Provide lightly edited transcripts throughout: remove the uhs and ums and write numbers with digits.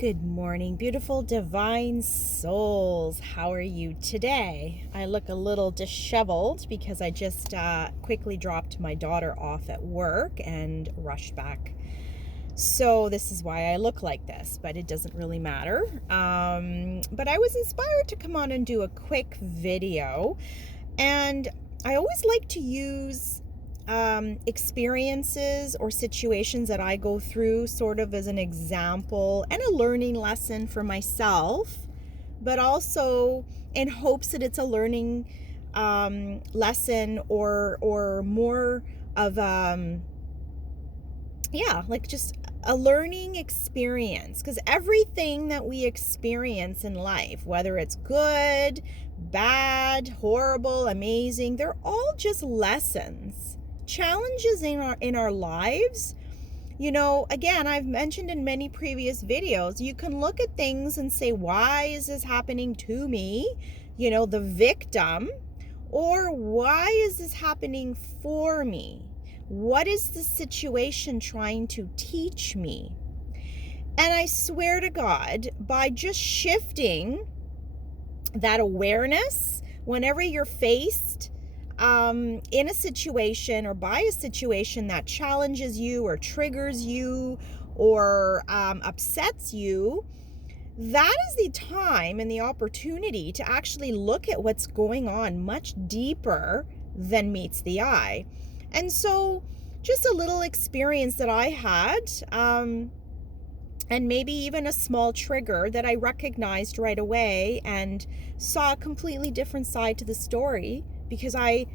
Good morning, beautiful divine souls. How are you today? I look a little disheveled because I just quickly dropped my daughter off at work and rushed back. So this is why I look like this, but it doesn't really matter. But I was inspired to come on and do a quick video. And I always like to use experiences or situations that I go through sort of as an example and a learning lesson for myself, but also in hopes that it's a learning lesson or more of like just a learning experience, because everything that we experience in life, whether it's good, bad, horrible, amazing, they're all just lessons, challenges in our lives. You know, again, I've mentioned in many previous videos, you can look at things and say, why is this happening to me? You know, the victim, or why is this happening for me? What is the situation trying to teach me? And I swear to God, by just shifting that awareness, whenever you're faced in a situation or by a situation that challenges you or triggers you or upsets you, that is the time and the opportunity to actually look at what's going on much deeper than meets the eye. And so just a little experience that I had, and maybe even a small trigger that I recognized right away and saw a completely different side to the story because I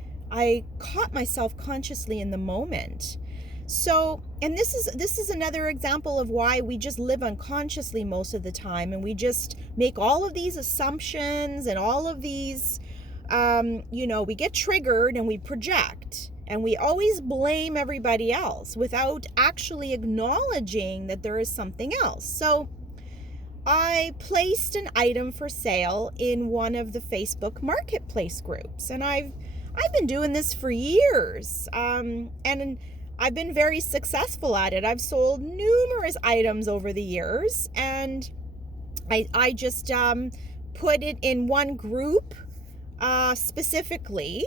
caught myself consciously in the moment. So, and this is another example of why we just live unconsciously most of the time, and we just make all of these assumptions and all of these, we get triggered and we project. And we always blame everybody else without actually acknowledging that there is something else. So I placed an item for sale in one of the Facebook marketplace groups. And I've been doing this for years. And I've been very successful at it. I've sold numerous items over the years. And I just put it in one group specifically.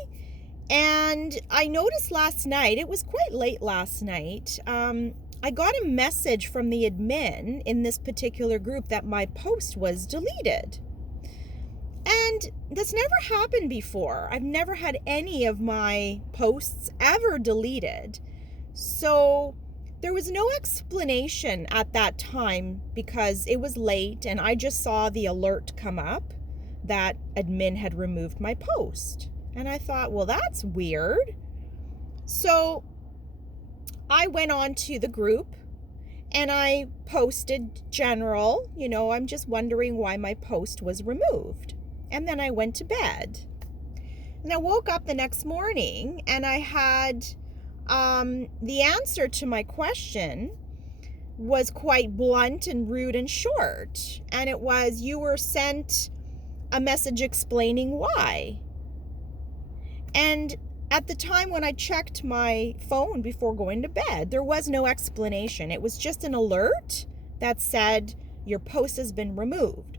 And I noticed last night, it was quite late last night, I got a message from the admin in this particular group that my post was deleted. And that's never happened before. I've never had any of my posts ever deleted. So there was no explanation at that time because it was late and I just saw the alert come up that admin had removed my post. And I thought, well, that's weird. So I went on to the group and I posted general, I'm just wondering why my post was removed. And then I went to bed. And I woke up the next morning and I had the answer to my question was quite blunt and rude and short. And it was, you were sent a message explaining why. And at the time when I checked my phone before going to bed, there was no explanation. It was just an alert that said your post has been removed.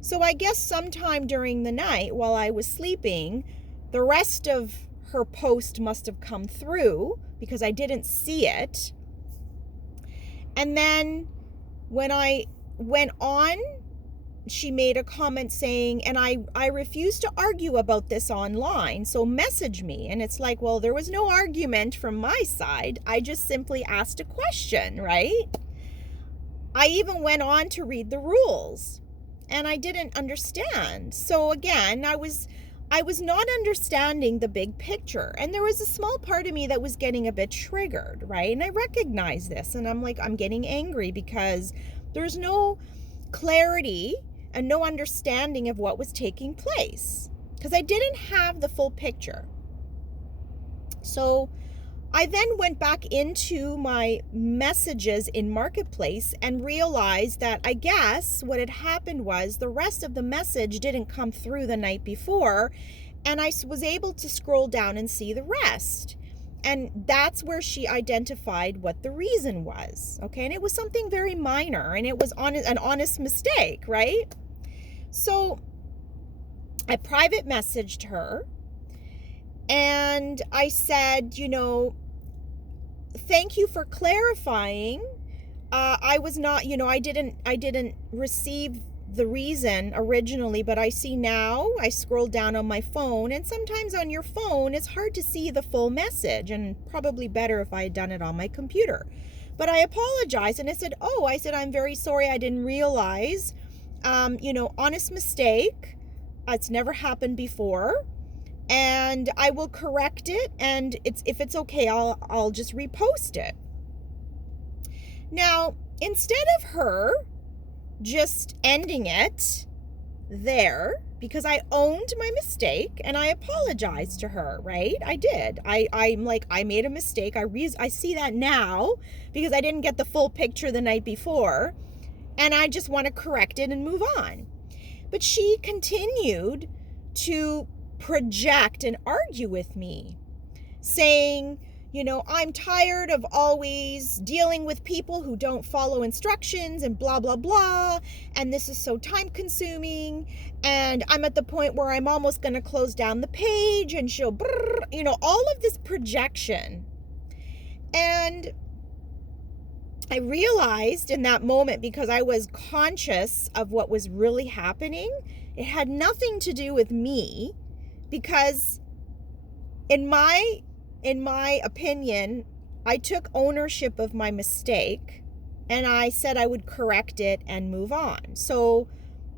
So I guess sometime during the night while I was sleeping, the rest of her post must have come through because I didn't see it. And then when I went on, she made a comment saying, and I refuse to argue about this online, so message me. And it's like, well, there was no argument from my side. I just simply asked a question, right? I even went on to read the rules and I didn't understand. So again, I was not understanding the big picture. And there was a small part of me that was getting a bit triggered, right? And I recognized this and I'm like, I'm getting angry because there's no clarity and no understanding of what was taking place because I didn't have the full picture. So I then went back into my messages in Marketplace and realized that I guess what had happened was the rest of the message didn't come through the night before, and I was able to scroll down and see the rest. And that's where she identified what the reason was. Okay. And it was something very minor, and it was an honest mistake, right? So I private messaged her, and I said, thank you for clarifying. I was not, I didn't receive the reason originally, but I see now. I scrolled down on my phone, and sometimes on your phone it's hard to see the full message, and probably better if I had done it on my computer. But I apologized, and I said, I'm very sorry. I didn't realize, honest mistake. It's never happened before, and I will correct it. And if it's okay, I'll just repost it. Now, instead of her just ending it there, because I owned my mistake and I apologized to her, right? I did. I'm like, I made a mistake. I see that now because I didn't get the full picture the night before, and I just want to correct it and move on. But she continued to project and argue with me, saying, I'm tired of always dealing with people who don't follow instructions and blah, blah, blah. And this is so time consuming. And I'm at the point where I'm almost going to close down the page, and she'll, all of this projection. And I realized in that moment, because I was conscious of what was really happening, it had nothing to do with me, because in my opinion, I took ownership of my mistake, and I said I would correct it and move on. So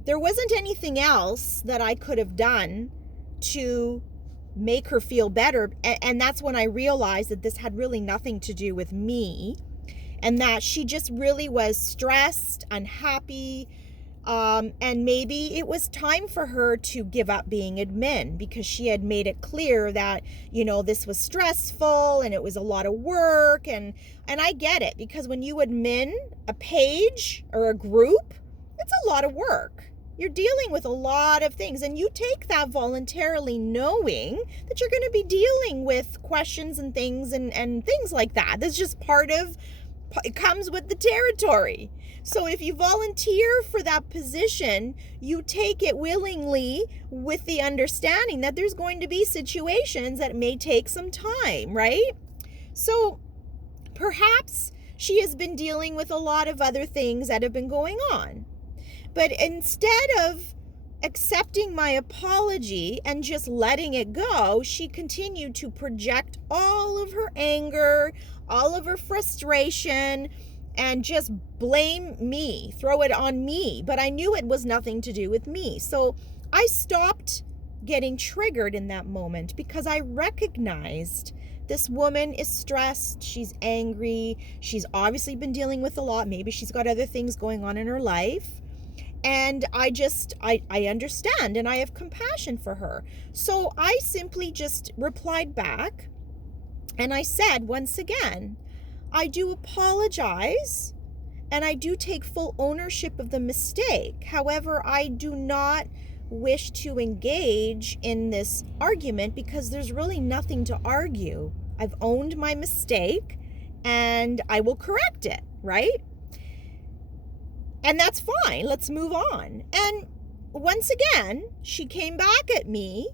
there wasn't anything else that I could have done to make her feel better. And that's when I realized that this had really nothing to do with me, and that she just really was stressed, unhappy, and maybe it was time for her to give up being admin, because she had made it clear that, this was stressful and it was a lot of work. And I get it, because when you admin a page or a group, it's a lot of work. You're dealing with a lot of things, and you take that voluntarily, knowing that you're going to be dealing with questions and things and things like that. That's just it comes with the territory. So if you volunteer for that position, you take it willingly, with the understanding that there's going to be situations that may take some time, right? So perhaps she has been dealing with a lot of other things that have been going on. But instead of accepting my apology and just letting it go, she continued to project all of her anger, all of her frustration, and just blame me, throw it on me. But I knew it was nothing to do with me. So I stopped getting triggered in that moment, because I recognized this woman is stressed. She's angry. She's obviously been dealing with a lot. Maybe she's got other things going on in her life. And I understand, and I have compassion for her. So I simply just replied back, and I said, once again, I do apologize, and I do take full ownership of the mistake. However, I do not wish to engage in this argument, because there's really nothing to argue. I've owned my mistake, and I will correct it, right? And that's fine. Let's move on. And once again, she came back at me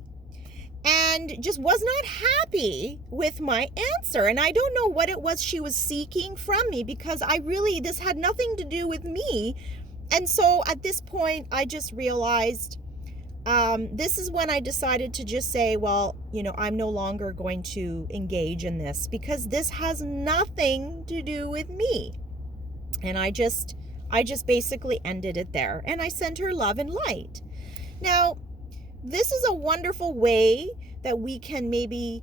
and just was not happy with my answer. And I don't know what it was she was seeking from me, because this had nothing to do with me. And so at this point, I just realized, this is when I decided to just say, well, I'm no longer going to engage in this, because this has nothing to do with me. And I just basically ended it there, and I sent her love and light. Now, this is a wonderful way that we can maybe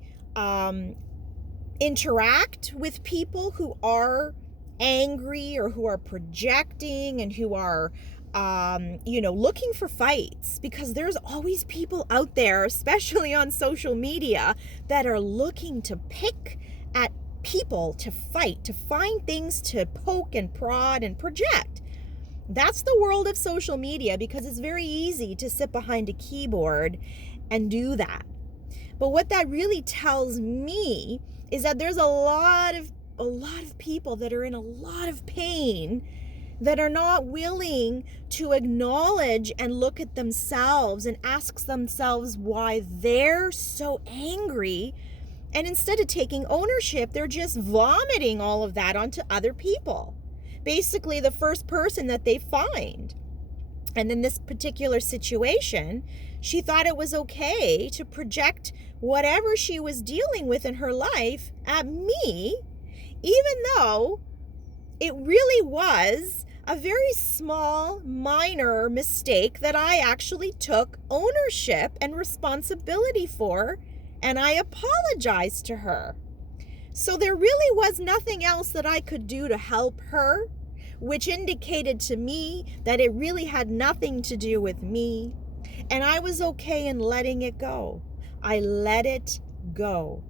interact with people who are angry, or who are projecting, and who are looking for fights, because there's always people out there, especially on social media, that are looking to pick at people to fight, to find things to poke and prod and project. That's the world of social media, because it's very easy to sit behind a keyboard and do that. But what that really tells me is that there's a lot of people that are in a lot of pain that are not willing to acknowledge and look at themselves and ask themselves why they're so angry. And instead of taking ownership, they're just vomiting all of that onto other people. Basically, the first person that they find. And in this particular situation, she thought it was okay to project whatever she was dealing with in her life at me, even though it really was a very small, minor mistake that I actually took ownership and responsibility for, and I apologized to her. So there really was nothing else that I could do to help her, which indicated to me that it really had nothing to do with me, and I was okay in letting it go. I let it go,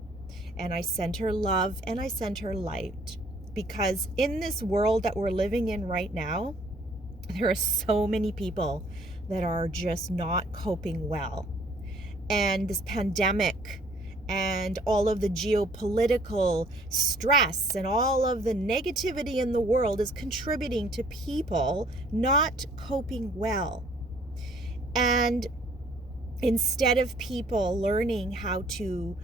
and I sent her love and I sent her light. Because in this world that we're living in right now, there are so many people that are just not coping well. And this pandemic and all of the geopolitical stress and all of the negativity in the world is contributing to people not coping well. And instead of people learning how to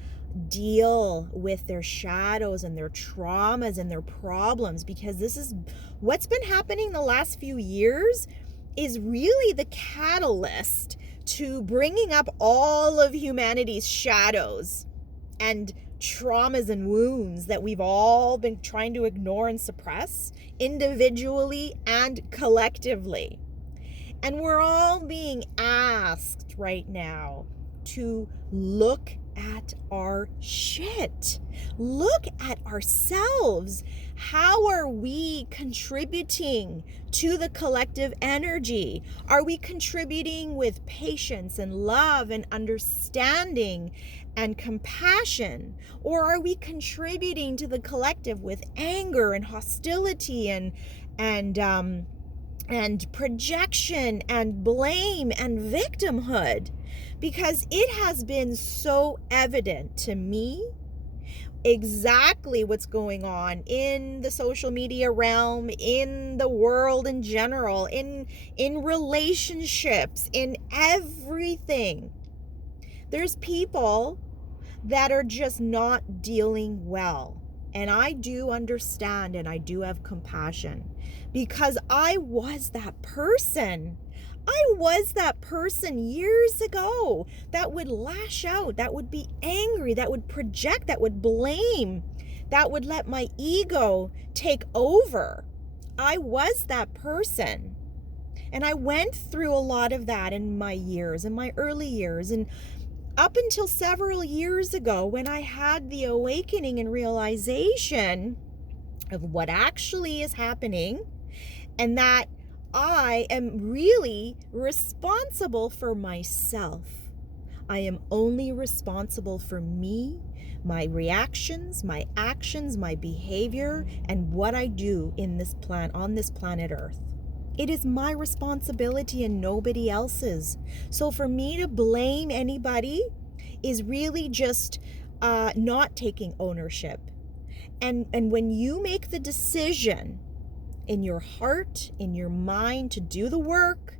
deal with their shadows and their traumas and their problems, because this is what's been happening the last few years, is really the catalyst to bringing up all of humanity's shadows and traumas and wounds that we've all been trying to ignore and suppress individually and collectively. And we're all being asked right now to look at our shit. Look at ourselves. How are we contributing to the collective energy? Are we contributing with patience and love and understanding and compassion? Or are we contributing to the collective with anger and hostility and projection and blame and victimhood? Because it has been so evident to me exactly what's going on in the social media realm, in the world in general, in relationships, in everything. There's people that are just not dealing well. And I do understand and I do have compassion, because I was that person. I was that person years ago that would lash out, that would be angry, that would project, that would blame, that would let my ego take over. I was that person. And I went through a lot of that in my years, in my early years, and up until several years ago when I had the awakening and realization of what actually is happening, and that I am really responsible for myself. I am only responsible for me, my reactions, my actions, my behavior, and what I do in this on this planet Earth. It is my responsibility and nobody else's. So for me to blame anybody is really just not taking ownership. And when you make the decision in your heart, in your mind, to do the work,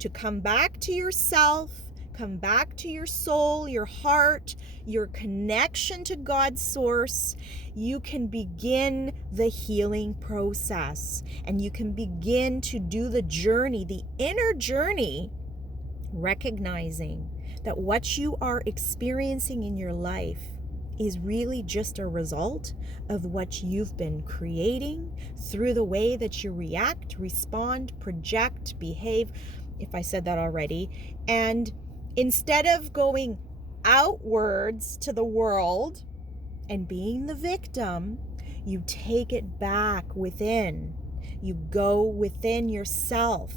to come back to yourself, come back to your soul, your heart, your connection to God's source, you can begin the healing process, and you can begin to do the journey, the inner journey, recognizing that what you are experiencing in your life is really just a result of what you've been creating through the way that you react, respond, project, behave, if I said that already. And instead of going outwards to the world and being the victim, you take it back within. You go within yourself.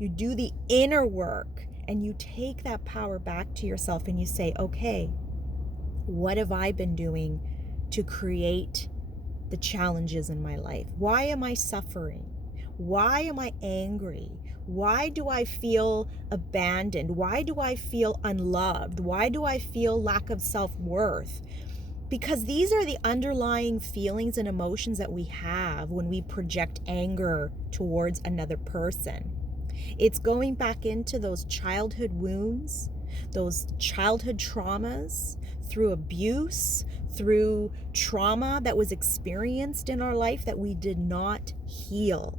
You do the inner work, and you take that power back to yourself, and you say, okay, what have I been doing to create the challenges in my life? Why am I suffering? Why am I angry? Why do I feel abandoned? Why do I feel unloved? Why do I feel lack of self-worth? Because these are the underlying feelings and emotions that we have when we project anger towards another person. It's going back into those childhood wounds, those childhood traumas, through abuse, through trauma that was experienced in our life that we did not heal.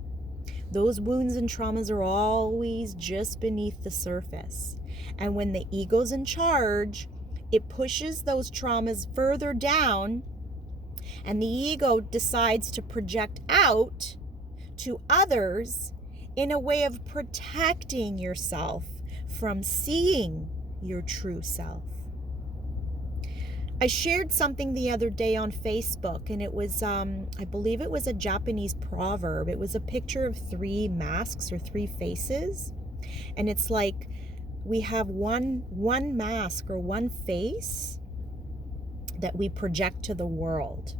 Those wounds and traumas are always just beneath the surface. And when the ego's in charge, it pushes those traumas further down, and the ego decides to project out to others in a way of protecting yourself from seeing your true self. I shared something the other day on Facebook, and it was, I believe it was a Japanese proverb. It was a picture of 3 masks or 3 faces. And it's like we have one mask or one face that we project to the world.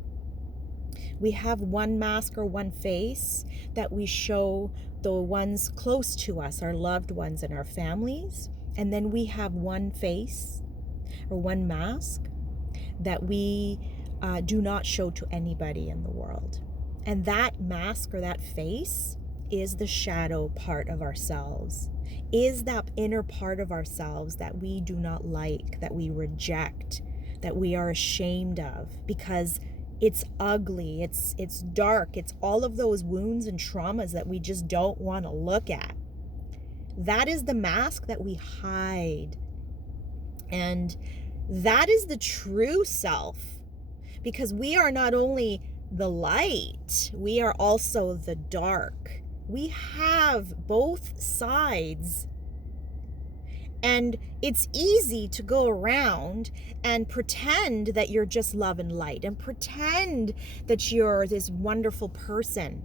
We have one mask or one face that we show the ones close to us, our loved ones and our families. And then we have one face or one mask that we do not show to anybody in the world. And that mask or that face is the shadow part of ourselves, is that inner part of ourselves that we do not like, that we reject, that we are ashamed of because it's ugly, it's dark, it's all of those wounds and traumas that we just don't want to look at. That is the mask that we hide. And that is the true self, because we are not only the light, we are also the dark. We have both sides. And it's easy to go around and pretend that you're just love and light and pretend that you're this wonderful person.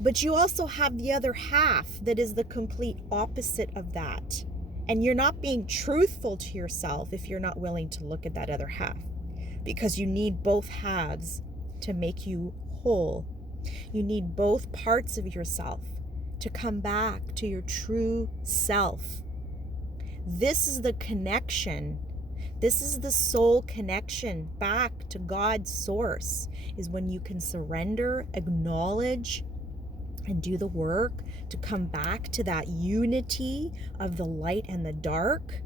But you also have the other half that is the complete opposite of that. And you're not being truthful to yourself if you're not willing to look at that other half, because you need both halves to make you whole. You need both parts of yourself to come back to your true self. This is the connection. This is the soul connection back to God's source, is when you can surrender, acknowledge, and do the work to come back to that unity of the light and the dark.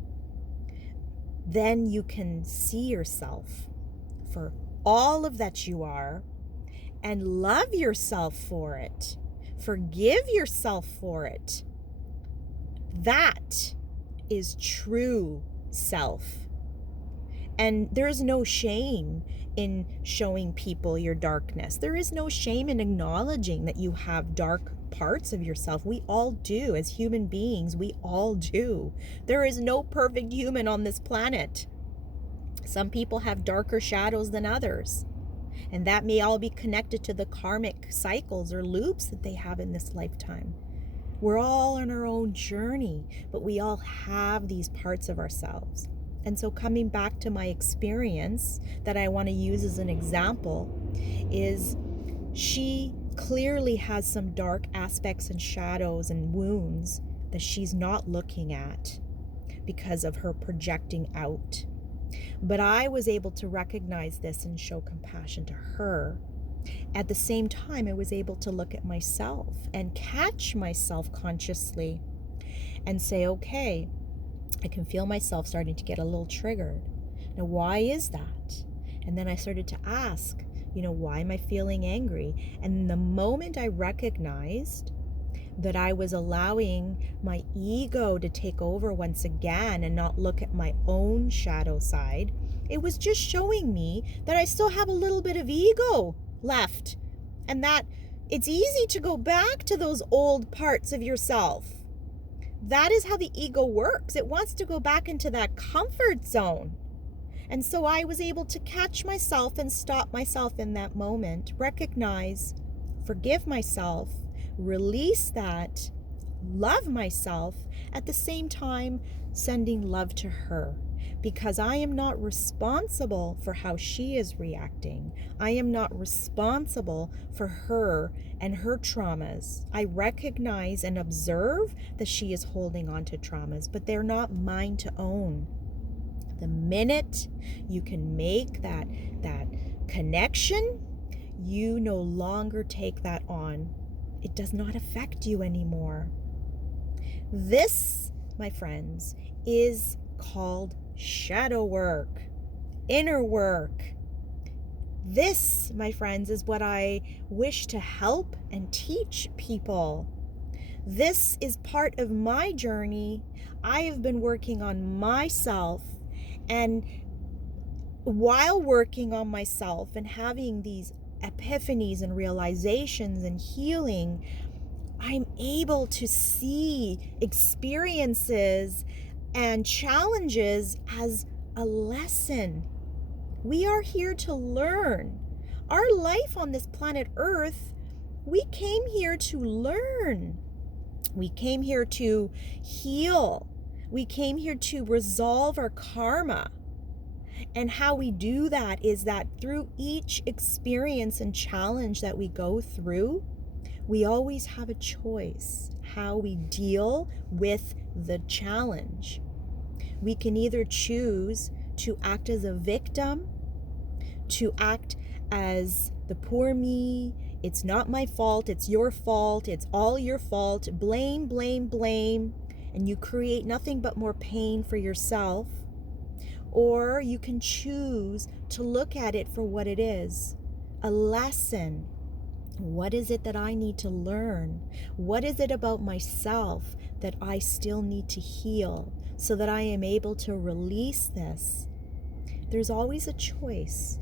Then you can see yourself for all of that you are and love yourself for it. Forgive yourself for it. That is true self. And there is no shame in showing people your darkness. There is no shame in acknowledging that you have dark parts of yourself. We all do. As human beings, we all do. There is no perfect human on this planet. Some people have darker shadows than others. And that may all be connected to the karmic cycles or loops that they have in this lifetime. We're all on our own journey, but we all have these parts of ourselves. And so coming back to my experience that I want to use as an example is she clearly has some dark aspects and shadows and wounds that she's not looking at because of her projecting out. But I was able to recognize this and show compassion to her. At the same time, I was able to look at myself and catch myself consciously and say, okay, I can feel myself starting to get a little triggered. Now, why is that? And then I started to ask, why am I feeling angry? And the moment I recognized that I was allowing my ego to take over once again and not look at my own shadow side, it was just showing me that I still have a little bit of ego left, and that it's easy to go back to those old parts of yourself. That is how the ego works. It wants to go back into that comfort zone. And so I was able to catch myself and stop myself in that moment, recognize, forgive myself, release that, love myself, at the same time sending love to her. Because I am not responsible for how she is reacting. I am not responsible for her and her traumas. I recognize and observe that she is holding on to traumas, but they're not mine to own. The minute you can make that connection, you no longer take that on. It does not affect you anymore. This, my friends, is called shadow work, inner work. This, my friends, is what I wish to help and teach people. This is part of my journey. I have been working on myself, and while working on myself and having these epiphanies and realizations and healing, I'm able to see experiences and challenges as a lesson. We are here to learn. Our life on this planet Earth, we came here to learn. We came here to heal. We came here to resolve our karma. And how we do that is that through each experience and challenge that we go through, we always have a choice how we deal with the challenge. We can either choose to act as a victim, to act as the poor me, it's not my fault, it's your fault, it's all your fault, blame, blame, blame, and you create nothing but more pain for yourself. Or you can choose to look at it for what it is, a lesson. What is it that I need to learn? What is it about myself that I still need to heal so that I am able to release this? There's always a choice.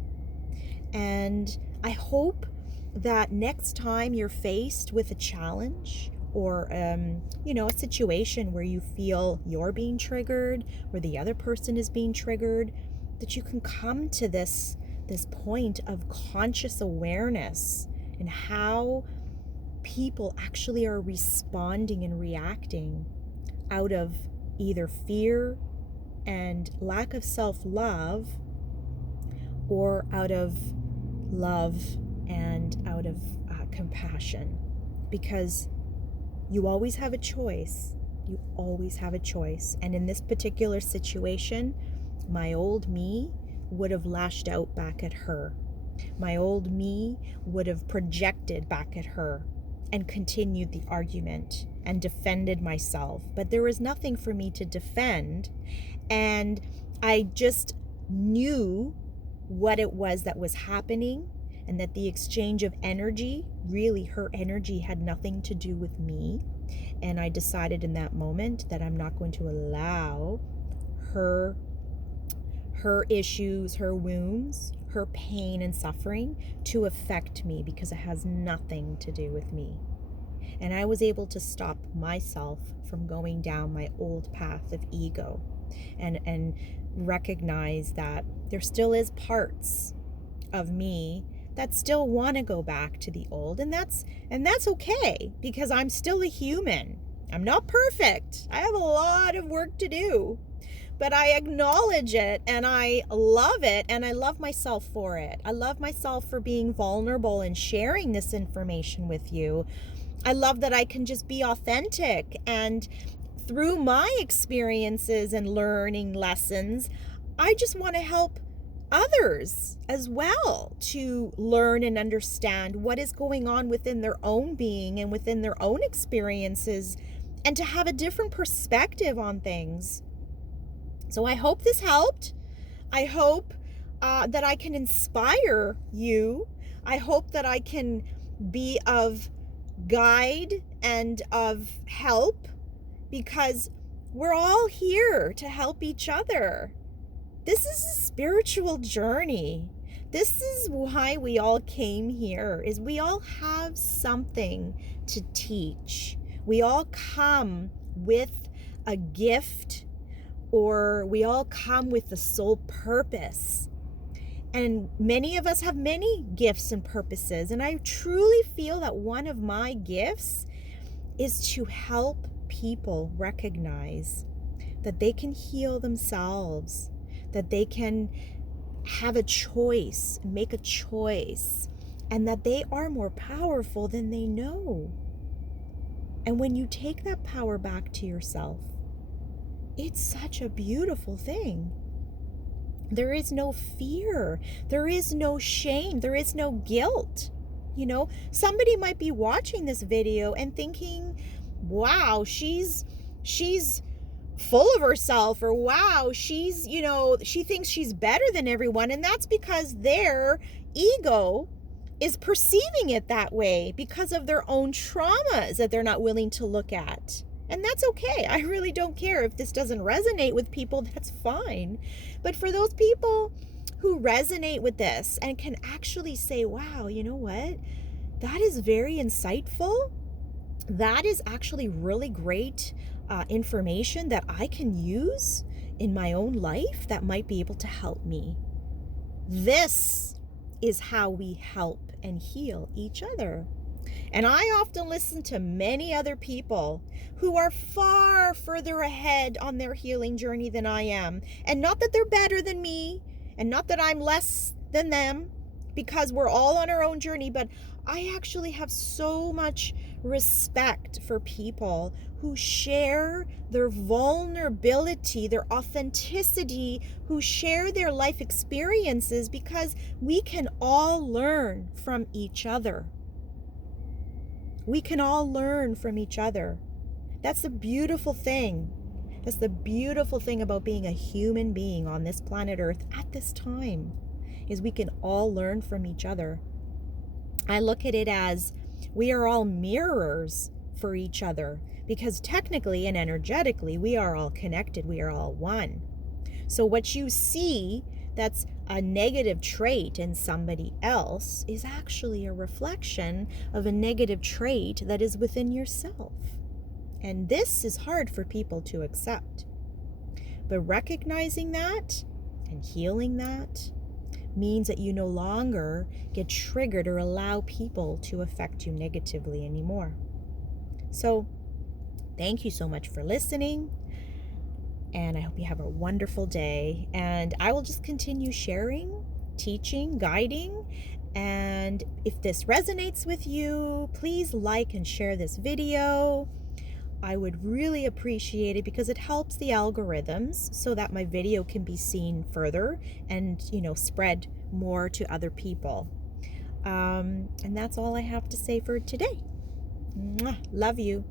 And I hope that next time you're faced with a challenge or, a situation where you feel you're being triggered or the other person is being triggered, that you can come to this point of conscious awareness and how people actually are responding and reacting out of either fear and lack of self-love, or out of love and out of compassion. Because you always have a choice. You always have a choice. And in this particular situation, my old me would have lashed out back at her. My old me would have projected back at her and continued the argument and defended myself. But there was nothing for me to defend. And I just knew what it was that was happening, and that the exchange of energy, really her energy had nothing to do with me. And I decided in that moment that I'm not going to allow her issues, her wounds, her pain and suffering to affect me, because it has nothing to do with me. And I was able to stop myself from going down my old path of ego and recognize that there still is parts of me that still want to go back to the old, and that's okay, because I'm still a human. I'm not perfect. I have a lot of work to do, but I acknowledge it and I love it, and I love myself for it. I love myself for being vulnerable and sharing this information with you. I love that I can just be authentic, and through my experiences and learning lessons, I just want to help others as well to learn and understand what is going on within their own being and within their own experiences, and to have a different perspective on things. So I hope this helped. I hope that I can inspire you. I hope that I can be of guide and of help, because we're all here to help each other. This is a spiritual journey. This is why we all came here, is we all have something to teach. We all come with a gift, or we all come with a soul purpose. And many of us have many gifts and purposes. And I truly feel that one of my gifts is to help people recognize that they can heal themselves, that they can have a choice, make a choice, and that they are more powerful than they know. And when you take that power back to yourself, it's such a beautiful thing. There is no fear. There is no shame. There is no guilt. You know, somebody might be watching this video and thinking, wow, she's full of herself, or wow, she's, she thinks she's better than everyone. And that's because their ego is perceiving it that way because of their own traumas that they're not willing to look at. And that's okay. I really don't care if this doesn't resonate with people, that's fine. But for those people who resonate with this and can actually say, wow, you know what? That is very insightful. That is actually really great information that I can use in my own life that might be able to help me. This is how we help and heal each other. And I often listen to many other people who are far further ahead on their healing journey than I am. And not that they're better than me, and not that I'm less than them, because we're all on our own journey, but I actually have so much respect for people who share their vulnerability, their authenticity, who share their life experiences, because we can all learn from each other. We can all learn from each other. That's the beautiful thing. That's the beautiful thing about being a human being on this planet Earth at this time, is we can all learn from each other. I look at it as we are all mirrors for each other, because technically and energetically we are all connected. We are all one. So what you see that's a negative trait in somebody else is actually a reflection of a negative trait that is within yourself. And this is hard for people to accept. But recognizing that and healing that means that you no longer get triggered or allow people to affect you negatively anymore. So thank you so much for listening. And I hope you have a wonderful day. And I will just continue sharing, teaching, guiding. And if this resonates with you, please like and share this video. I would really appreciate it, because it helps the algorithms so that my video can be seen further and, spread more to other people. And that's all I have to say for today. Mwah. Love you.